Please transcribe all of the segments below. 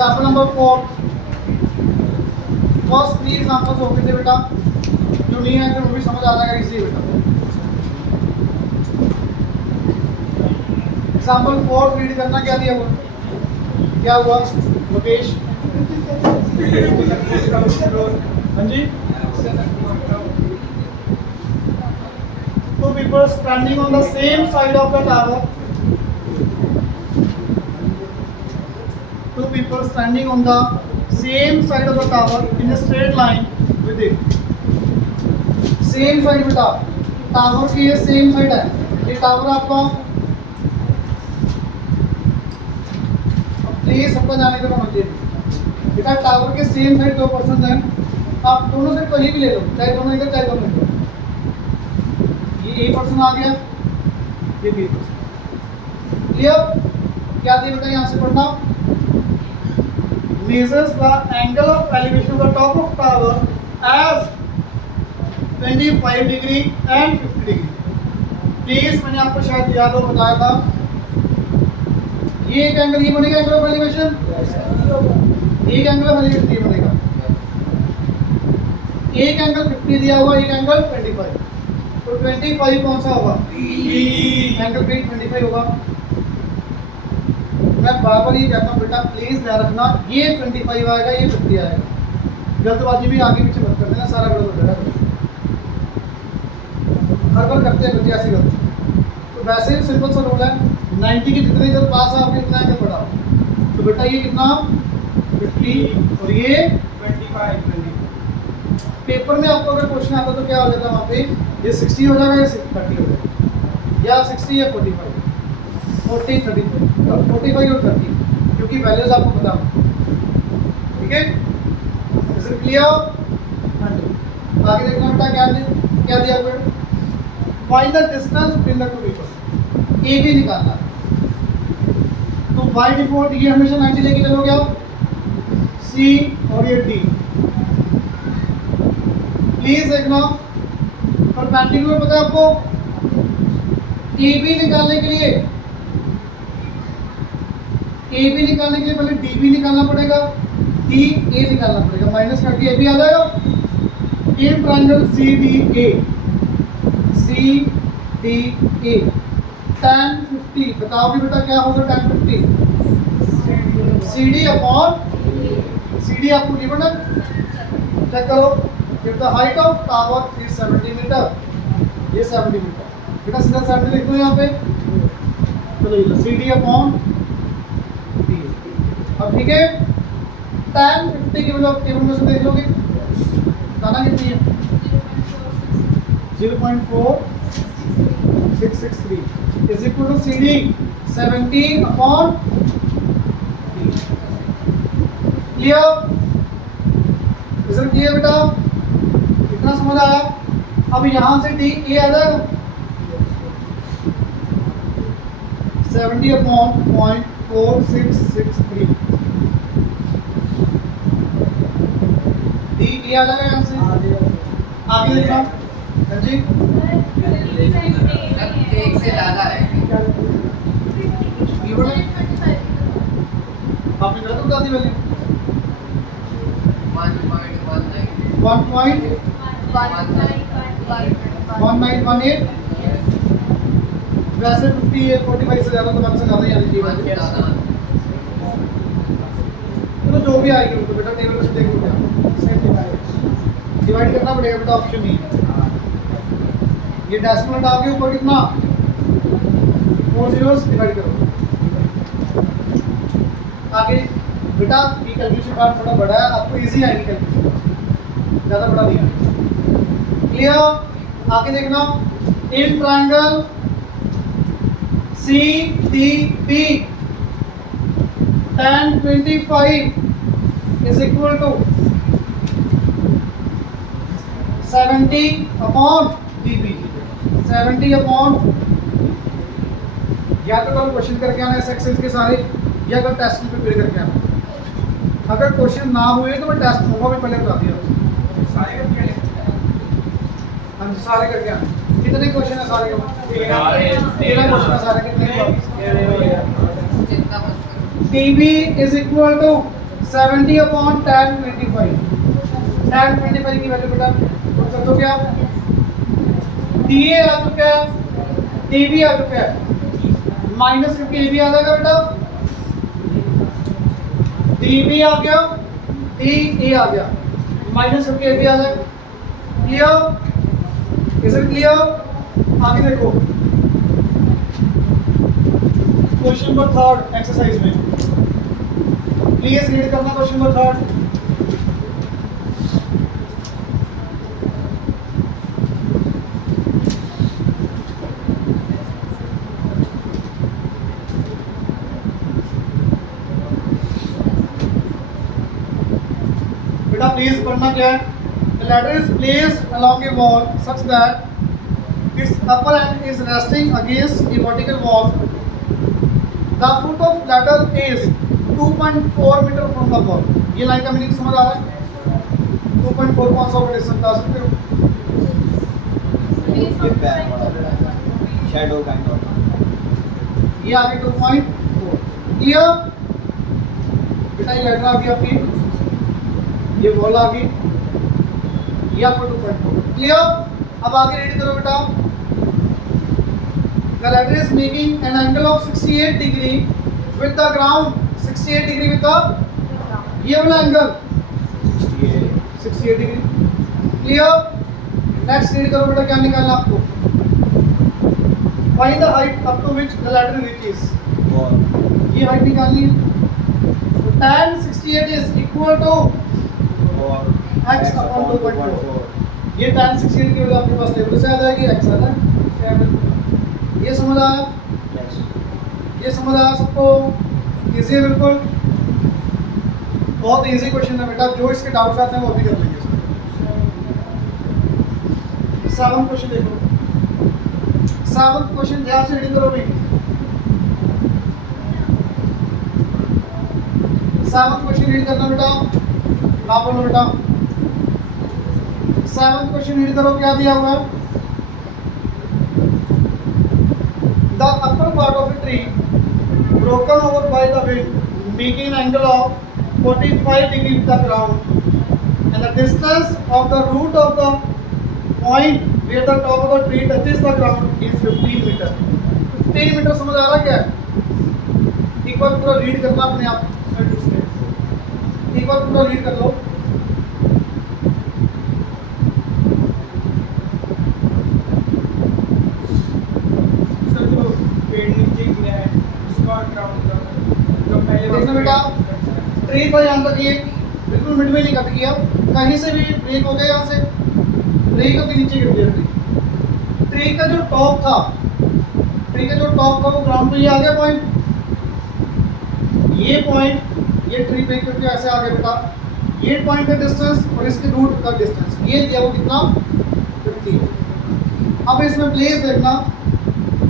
Example number 4, first 3 examples हो गए थे बेटा, जो नहीं है फिर वो भी समझ आ जाएगा इसी बेटा। एग्जाम्पल 4 रीड करना, क्या दिया हुआ, क्या हुआ मुकेश? हाँ जी, 2 people standing on the same side of the tower. 2 people standing on the same side of the tower in a straight line with it. Same side बेटा, टावर की ये सेम साइड है, ये टावर आपका, प्लीज सबका जाने का मुझे बेटा, टावर के सेम साइड 2 पर्सन हैं, आप दोनों से कहीं भी ले लो, चाहे दोनों इधर चाहे दोनों इधर, ये ए पर्सन आ गया, ये बी पर्सन, क्लियर? क्या दिया बेटा यहाँ से पढ़ना, measures the angle of elevation of the top of tower as 25 degree and 50 degree. Please मैंने आपको शायद याद हो बताया था, ये एक एंगल ये बनेगा एंगल ऑफ एलिवेशन, एक एंगल ऑफ एलिवेशन ये बनेगा, एक एंगल 50 दिया हुआ, एक एंगल 25, तो 25 कौन सा होगा? एंगल बी 25 होगा। मैं बार ये कहता हूँ बेटा, प्लीज ध्यान रखना, ये 25 आएगा, ये 50 आएगा, जल्दबाजी भी आगे पीछे मत कर देना, सारा गड़बड़ हो जाएगा, हर बार करते हैं बच्चे ऐसी गलती। तो वैसे ही सिंपल सा रूल है, 90 के जितने जब पास है आपके इतना एंगल बढ़ाओ, तो बेटा ये कितना 50 और ये 25। पेपर में आपको अगर क्वेश्चन आता तो क्या हो जाता है वहाँ पे, ये 60 हो जाएगा या 30 हो जाएगा, या 60 या 45, 40 35 और 45 और 30, क्योंकि वैल्यूज आपको पता हो, ठीक है? क्लियर? आगे देखना बेटा, क्या दिया हुआ है, find the distance between the 2 people, A B निकालना है, तो बाय डिफॉल्ट ये हमेशा 90 लेके चलोगे आप, सी और ये डी, प्लीज देखना, परपेंडिकुलर पता है आपको, ए बी निकालने के लिए पहले डी बी निकालना पड़ेगा, डी ए निकालना पड़ेगा, माइनस करके ए बी आ जाएगा, in triangle C D A tan 50, बताओगे बेटा क्या होगा tan 50? C D upon C D आपको गिवन है, चेक करो, if the height of tower is 70 metre, ये 70 मीटर बेटा, सीधा 70 लिख दो यहाँ पे, चलो ये सी डी अपॉन डी। अब ठीक है, tan 50 की वैल्यू टेबल में से देख लोगे, बताना कितनी है, 0.4663 is equal to CD 70 upon D. Clear? Is it clear बेटा? इतना समझ आया? अब यहाँ से D A आ जाएगा, 70 upon 0.4663 D A आ जाएगा यहाँ से, आगे देखना जी, एक से ज्यादा है, आपने गलत बता दी वैल्यू, 1.1918, वैसे 50 है, 45 से ज़्यादा तो 1 से ज़्यादा ही आनी चाहिए, तो जो भी आएगी तो बेटा टेबल में से देख लो, क्या डिवाइड करना पड़ेगा बेटा, ऑप्शन नहीं है, ये डेसिमल डाल के ऊपर कितना 4 zeros डिवाइड करो, आगे बेटा ये कैलकुलेशन पार्ट थोड़ा बड़ा है, आपको इजी आएगी कैलकुलेशन, ज़्यादा बड़ा नहीं है, क्लियर? आगे देखना, in triangle C D B tan 25 is equal to 70 upon dB, 70 upon, या तो कल क्वेश्चन करके आना है एक्सरसाइज के सारे, या कल टेस्ट में प्रिपेयर करके आना, अगर क्वेश्चन ना हुए तो मैं टेस्ट होगा भी पहले बता दिया, सारे करके, हाँ जी सारे करके आना। कितने क्वेश्चन है सारे? 13 क्वेश्चन है सारे, कितने? dB is equal to 70 upon tan 25। tan 25 की वैल्यू बेटा पुट कर दो क्या? टीए आ चुका है, टीबी आ चुका है, माइनस करके ए भी आ जाएगा बेटा, टीबी आ गया, टी ए आ गया, माइनस करके ए भी आ जाएगा। क्लियर? Is it clear? आगे देखो क्वेश्चन नंबर 3 एक्सरसाइज में, प्लीज रीड करना क्वेश्चन नंबर 3। बेटा प्लीज पढ़ना क्या है? The ladder is placed along a wall such that its upper end is resting against a vertical wall. The foot of ladder is 2.4 metre from the wall. ये line का meaning समझ आ रहा है? 2.4 कौन सा होगा डिस्टेंस बता सकते हो? Shadow kind of. ये आगे 2.4 क्लियर? बेटा ये लैडर आ गई आपकी, ये वॉल आ गई, ये आपको 2.4 क्लियर? अब आगे रीड करो बेटा। The ladder is making an angle of 68 degree with the ground. 68 degree with the ये वाला angle 68 degree. Clear? Next read करो बेटा, क्या निकालना आपको? Find the height up to which the ladder reaches. ये हाइट निकालनी है। तो tan 68 is equal to x upon 2.4। ये tan 68 की वैल्यू आपके पास टेबल से आ जाएगी, x आ जाएगा। ये समझ आया? ये समझ आया सबको? इजी है बिल्कुल, बहुत इजी क्वेश्चन है बेटा, जो इसके डाउट्स आते हैं वो भी कर लेंगे। 7th क्वेश्चन देखो, 7th क्वेश्चन ध्यान से रीड करो भाई। 7th क्वेश्चन रीड करना बेटा, ना बोलो बेटा। 7th क्वेश्चन रीड करो, क्या दिया हुआ है? The upper part of a tree broken over by the wind, making an angle of 45 degree with the ground, and the distance of the root of the point where the top of the tree touches the ground is 15 meter। 15 metre समझ आ रहा क्या है? एक बार पूरा read करना अपने आप, एक बार पूरा रीड कर लो। देखना बेटा, ट्री था यहाँ तक, ये बिल्कुल मिड में नहीं कट किया, कहीं से भी ब्रेक हो गया, यहाँ से ट्री का भी नीचे गिर गया। ट्री का जो टॉप था, ट्री का जो टॉप था वो ग्राउंड पे ये आ गया पॉइंट, ये पॉइंट, ये ट्री ब्रेक करके ऐसे आ गया बेटा। ये पॉइंट का डिस्टेंस और इसके रूट का डिस्टेंस ये दिया वो कितना? 15। अब इसमें प्लेस देखना,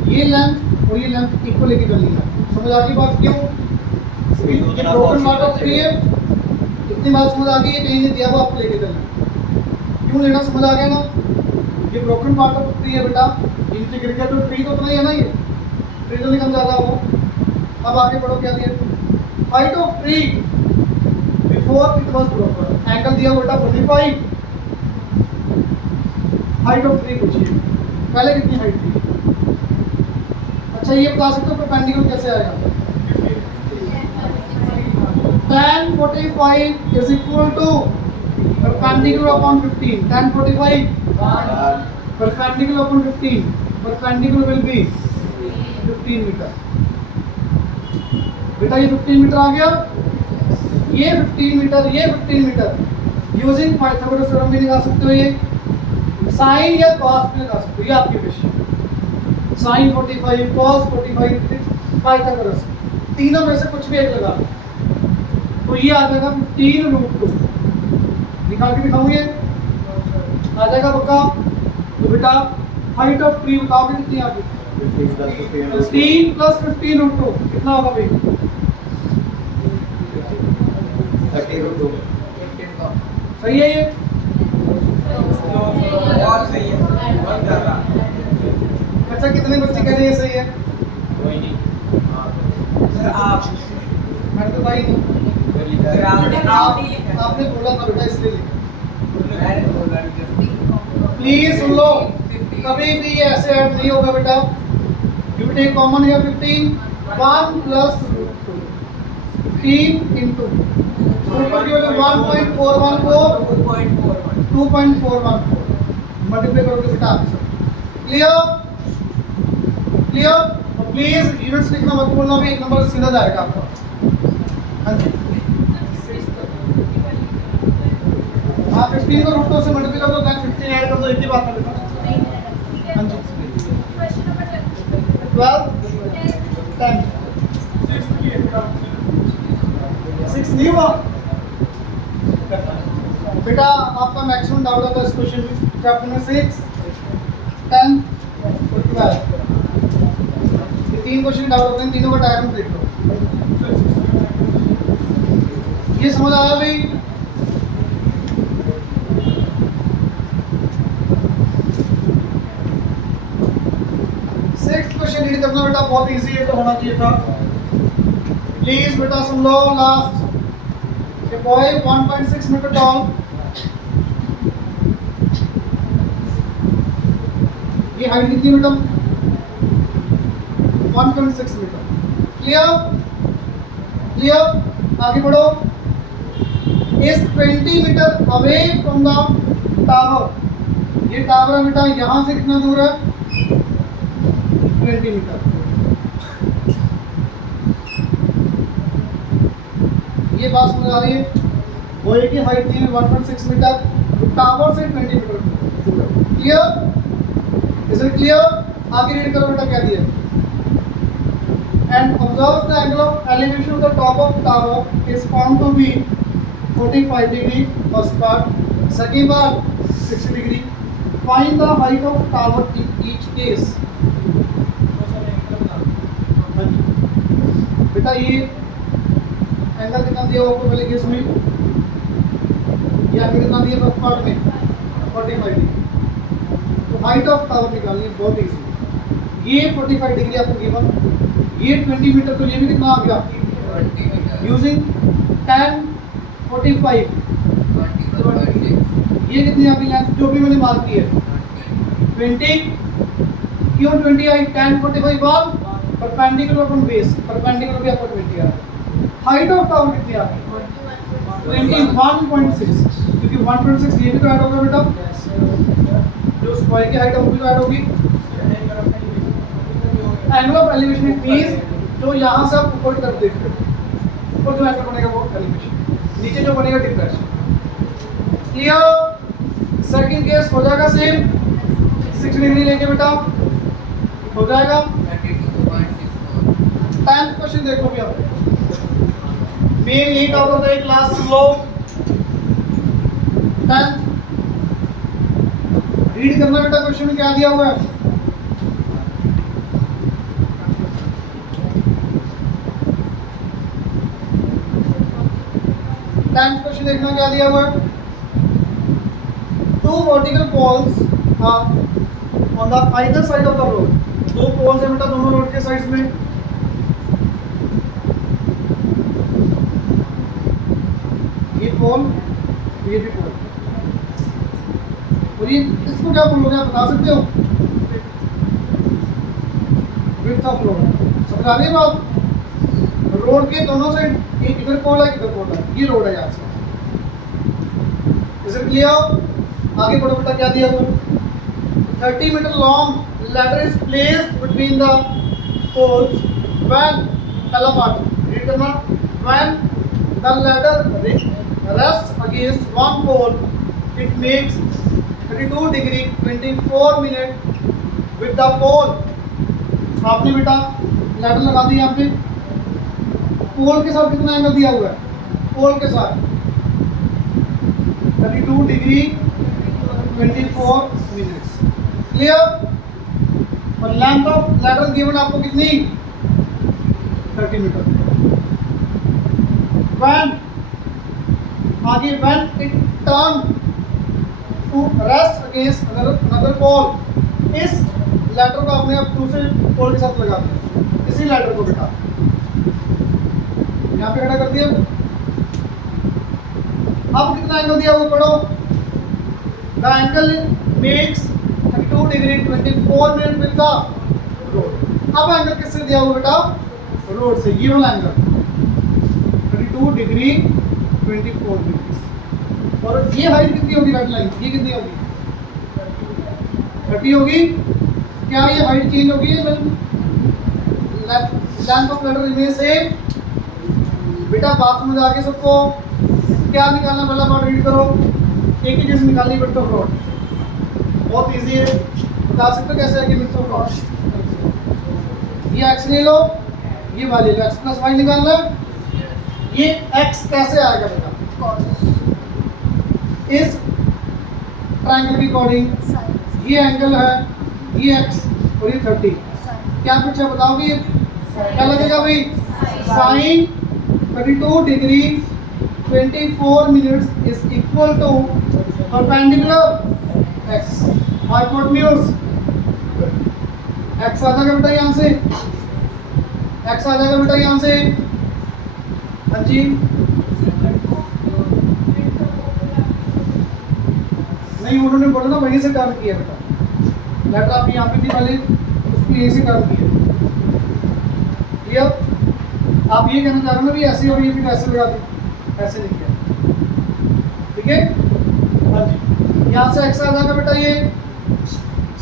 ये लेंथ और ये लेंथ इक्वल लेके चलनी है। समझ आ गई बात? क्यों? ब्रोकन पार्ट ऑफ ट्री है, इतनी बात समझ आ गई है, कहीं नहीं दिया वो आपको लेके चलना। क्यों लेना? समझ आ गया ना? ये ब्रोकन पार्ट ऑफ ट्री है बेटा, नीचे गिर गया तो ट्री तो उतना ही है ना, ये ट्री तो नहीं कम ज़्यादा होगा। अब आगे बढ़ो, क्या दिया? Height of tree before it was broken, angle दिया बेटा 45। हाइट ऑफ ट्री पूछिए, पहले कितनी हाइट थी? अच्छा ये बता सकते हो परपेंडिकुलर कैसे आएगा? tan 45 is equal to perpendicular upon 15. tan 45 perpendicular upon 15. Perpendicular will be 15 metre. बेटा ये 15 मीटर आ गया, ये 15 मीटर, ये 15 मीटर। यूजिंग पाइथागोरस थ्योरम भी निकाल सकते हो, ये साइन या कॉस भी निकाल सकते हो, ये आपकी विश। साइन 45, कॉस 45, पाइथागोरस, तीनों में से कुछ भी एक लगा तो ये आ जाएगा 15√2। निकाल के दिखाऊंगे, आ जाएगा पक्का? तो बेटा हाइट ऑफ ट्री बताओगे कितनी आ गई? 15 प्लस 15√2 कितना होगा भाई? 30√2। सही है ये? अच्छा कितने बच्चे कह रहे हैं सही है? कोई नहीं। मैंने तो भाई फिर आपने नाम नहीं लिखा। आपने बोला था बेटा इसलिए लिखा। मैंने बोला नहीं 50। प्लीज सुन लो, कभी भी ये ऐसे ऐड नहीं होगा बेटा। You take common here 15 1 plus 15 into root की वैल्यू 1.414 2.41 2.414 मल्टीप्लाई करोगे बेटा answer. Clear clear. Please units लिखना मत बोलना, भी एक नंबर सीधा जाएगा आपका। हाँ जी हाँ 15 को रूट 2 से मल्टीप्लाई कर दो, देन 15 ऐड कर दो, एक ही बात है बेटा। हाँ जी 12 10 6 नहीं हुआ बेटा। आपका मैक्सिमम डाउट आता है इस क्वेश्चन में, चैप्टर में 6 10 और 12 ये 3 क्वेश्चन डाउट होते हैं, तीनों का डायग्राम देख लो। ये समझ आया भाई? सिक्स्थ क्वेश्चन रीड करना बेटा, बहुत इजी है, तो होना चाहिए था। प्लीज बेटा सुन लो last. A boy 1.6 meter tall ये हाइट कितनी बेटा? 1.6 मीटर। Clear clear. आगे बढ़ो। इस 20 metre away from the tower, ये टावर है बेटा, यहां से कितना दूर है? 20 मीटर। ये बात समझ आ रही है? बॉय की हाइट दी है 1.6 मीटर, टावर से 20 metre. Clear? Is it clear? आगे रीड करो बेटा क्या दिया। And observe the angle of elevation of the top of tower is found to be 45 degree first part, second part 60 degree. Find the height of tower in each case. बेटा ये angle कितना दिया आपको पहले केस में? ये angle कितना दिया फर्स्ट पार्ट में? 45 डिग्री। तो हाइट ऑफ टावर निकालनी है, बहुत इजी। ये 45 डिग्री आपको गिवन, ये 20 मीटर, तो ये भी कितना आ गया? यूजिंग tan 45 ये कितनी आपकी लेंथ जो भी मैंने मार्क की है 20। क्यों 20 आई? tan 45 1 perpendicular from base, perpendicular भी आपको 20 आ रहा है। हाइट ऑफ टावर कितनी आ रही है? 21.6, क्योंकि 1.6 ये भी तो ऐड होगा बेटा, जो स्क्वायर की हाइट है वो भी तो ऐड होगी। एंगल ऑफ एलिवेशन मींस जो यहाँ से आप ऊपर की तरफ देख रहे हो, ऊपर जो एंगल बनेगा वो एलिवेशन, नीचे जो बनेगा डिप्रेशन। क्लियर? सेकंड केस हो जाएगा सेम, 6 डिग्री लेके बेटा हो जाएगा। 10th क्वेश्चन देखो भी आप, मेन लीड आउट होता है क्लास लो 10th। रीड करना बेटा, क्वेश्चन में क्या दिया हुआ है? क्वेश्चन देखना क्या दिया हुआ है। 2 vertical poles on the either side of the road. 2 poles है बेटा दोनों रोड के साइड्स में। ये पोल, ये भी पोल, और ये इसको क्या बोलोगे आप बता सकते हो? Width of road. समझ आ रही है बात? रोड के दोनों साइड, एक इधर पोल है, इधर पोल है, ये रोड है यहाँ से। Is it clear? आगे बढ़ो बेटा, क्या दिया हुआ? 30 मीटर long ladder is placed between the poles when, पहला पार्ट रीड करना, when the ladder rests against one pole it makes 32 degree 24 minute with the pole। आपने बेटा लैडर लगा दी यहाँ पे, पोल के साथ कितना एंगल दिया हुआ है? पोल के साथ 32 डिग्री 24 मिनट्स। क्लियर? और लेंथ ऑफ लैडर गिवन आपको कितनी? 30 मीटर। व्हेन आगे when it turn to rest against another pole, इस लैडर को आपने अब दूसरे पोल के साथ लगा दिया, इसी लैडर को बेटा यहाँ पे खड़ा कर दिया। अब कितना एंगल दिया वो पढ़ो। The angle makes 32 degree 24 minute with the road. अब एंगल किससे दिया हुआ बेटा? रोड से। ये वाला एंगल 32 डिग्री 24 मिनट। और ये हाइट कितनी होगी रेड लाइन? ये कितनी होगी? 30 होगी। क्या ये हाइट चेंज होगी? लेंथ ऑफ लेटर इमेज से बेटा बात समझ आ गई सबको? क्या निकालना पहला बार रीड करो। एक ही चीज निकालनी विड्थ ऑफ रॉड, बहुत इजी है। बता सकते हो कैसे आएगी विड्थ ऑफ रॉड? ये x ले लो, ये y ले लो, x प्लस वाई निकालना। ये x कैसे आएगा बेटा? इस ट्रायंगल के अकॉर्डिंग ये एंगल है, ये x और ये 30। क्या पूछा बताओगे? क्या लगेगा भाई? Sine 32 degree 24 minutes is equal to perpendicular x hypotenuse. x आ जाएगा बेटा यहाँ से, x आ जाएगा बेटा यहाँ से। हाँ जी, नहीं उन्होंने बोला ना वहीं से टर्न किया बेटा। लेटर आप यहाँ पे थी पहले, उसको यहीं से टर्न किया। क्लियर? आप ये कहना चाह रहे हो ना भी ऐसे और ये फिर ऐसे लगा दी, ऐसे नहीं किया। ठीक है? हाँ जी, यहाँ से x आ जाएगा बेटा। ये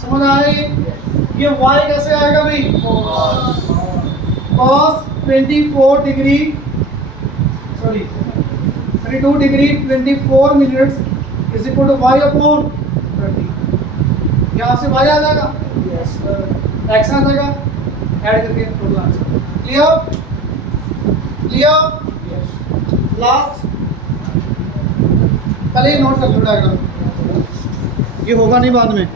समझ आ रही? ये y कैसे आएगा भाई? cos 24 degree sorry 32 degree 24 minutes is equal to y upon 30। यहाँ से y आ जाएगा, x आ जाएगा, ऐड करके total answer. Clear? Clear? Last पहले नोट कर लो डायग्राम, ये होगा नहीं बाद में।